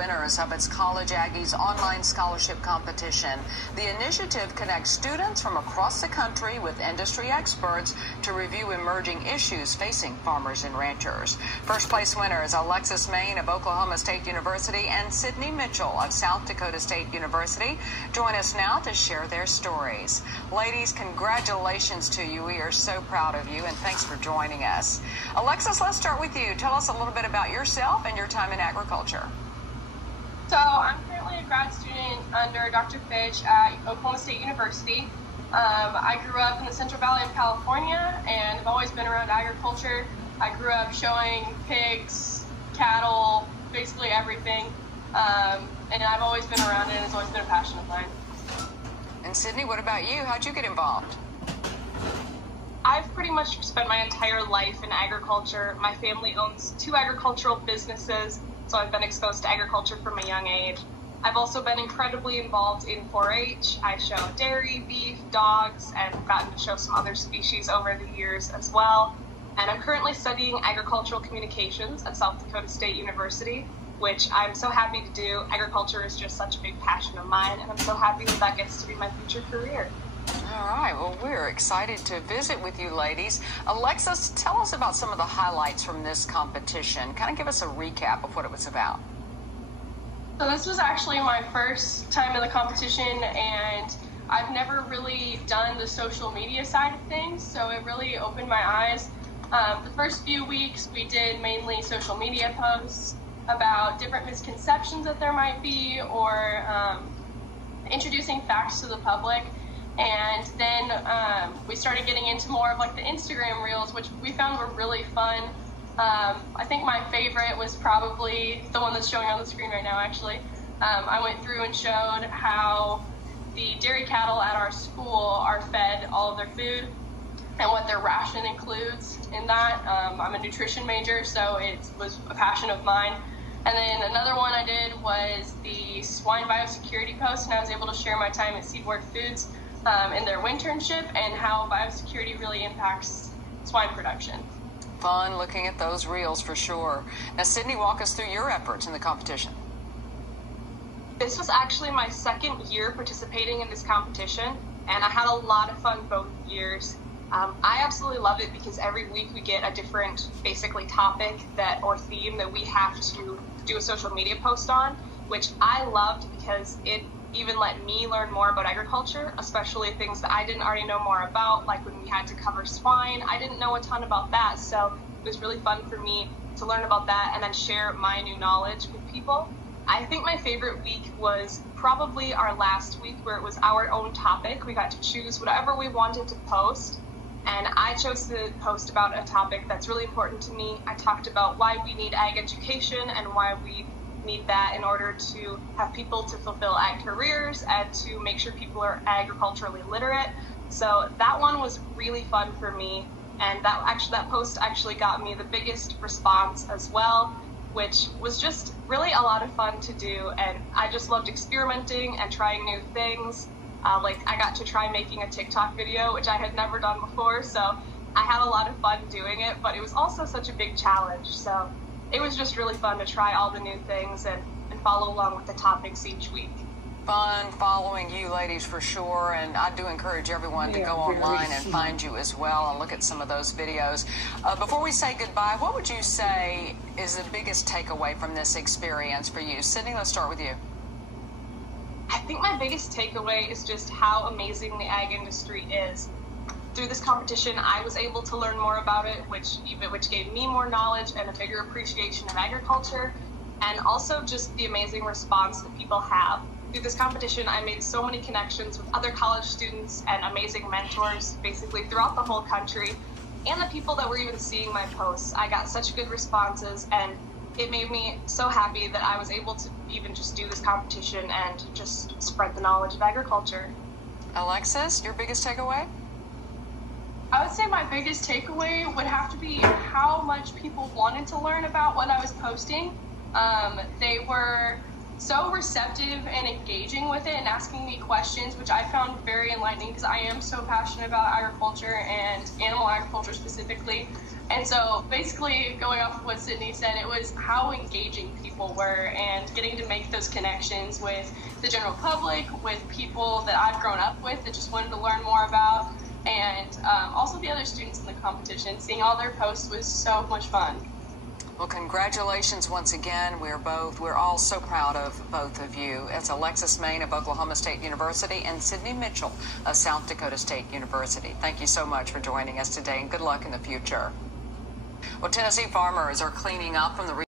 winners of its College Aggies Online scholarship competition. The initiative connects students from across the country with industry experts to review emerging issues facing farmers and ranchers. First place winners Alexis Main of Oklahoma State University and Sydney Mitchell of South Dakota State University join us now to share their stories. Ladies, congratulations to you. We are so proud of you, and thanks for joining us. Alexis, let's start with you. Tell us a little bit about yourself and your time in agriculture. So I'm currently a grad student under Dr. Fitch at Oklahoma State University. I grew up in the Central Valley of California, and I've always been around agriculture. I grew up showing pigs, cattle, basically everything, and I've always been around it, and it's always been a passion of mine. And Sydney, what about you? How'd you get involved? I've pretty much spent my entire life in agriculture. My family owns 2 agricultural businesses, so I've been exposed to agriculture from a young age. I've also been incredibly involved in 4-H. I show dairy, beef, dogs, and have gotten to show some other species over the years as well. And I'm currently studying agricultural communications at South Dakota State University, which I'm so happy to do. Agriculture is just such a big passion of mine, and I'm so happy that that gets to be my future career. All right, well, we're excited to visit with you ladies. Alexis, tell us about some of the highlights from this competition. Kind of give us a recap of what it was about. So this was actually my first time in the competition, and I've never really done the social media side of things, so it really opened my eyes. The first few weeks we did mainly social media posts about different misconceptions that there might be, or introducing facts to the public. And then we started getting into more of like the Instagram reels, which we found were really fun. I think my favorite was probably the one that's showing on the screen right now, actually. I went through and showed how the dairy cattle at our school are fed all of their food and what their ration includes in that. I'm a nutrition major, so it was a passion of mine. And then another one I did was the swine biosecurity post, and I was able to share my time at Seaboard Foods in their internship and how biosecurity really impacts swine production. Fun looking at those reels for sure. Now, Sydney, walk us through your efforts in the competition. This was actually my second year participating in this competition, and I had a lot of fun both years. I absolutely love it because every week we get a different, basically, topic or theme that we have to do a social media post on, which I loved because it even let me learn more about agriculture, especially things that I didn't already know more about, like when we had to cover swine. I didn't know a ton about that, so it was really fun for me to learn about that and then share my new knowledge with people. I think my favorite week was probably our last week, where it was our own topic. We got to choose whatever we wanted to post, and I chose to post about a topic that's really important to me. I talked about why we need ag education and why we need that in order to have people to fulfill ag careers and to make sure people are agriculturally literate. So that one was really fun for me, and that post actually got me the biggest response as well, which was just really a lot of fun to do, and I just loved experimenting and trying new things. Like I got to try making a TikTok video, which I had never done before, so I had a lot of fun doing it, but it was also such a big challenge. So it was just really fun to try all the new things and follow along with the topics each week. Fun following you ladies for sure, and I do encourage everyone to go online and find you as well and look at some of those videos. Before we say goodbye, what would you say is the biggest takeaway from this experience for you? Sydney, let's start with you. I think my biggest takeaway is just how amazing the ag industry is. Through this competition, I was able to learn more about it, which gave me more knowledge and a bigger appreciation of agriculture, and also just the amazing response that people have. Through this competition, I made so many connections with other college students and amazing mentors, basically throughout the whole country, and the people that were even seeing my posts. I got such good responses, and it made me so happy that I was able to even just do this competition and just spread the knowledge of agriculture. Alexis, your biggest takeaway? I would say my biggest takeaway would have to be how much people wanted to learn about what I was posting. They were so receptive and engaging with it and asking me questions, which I found very enlightening because I am so passionate about agriculture and animal agriculture specifically. And so basically, going off of what Sydney said, it was how engaging people were and getting to make those connections with the general public, with people that I've grown up with that just wanted to learn more about, and also the other students in the competition. Seeing all their posts was so much fun. Well, congratulations once again. We're all so proud of both of you. It's Alexis Main of Oklahoma State University and Sydney Mitchell of South Dakota State University. Thank you so much for joining us today, and good luck in the future. Well, Tennessee farmers are cleaning up from the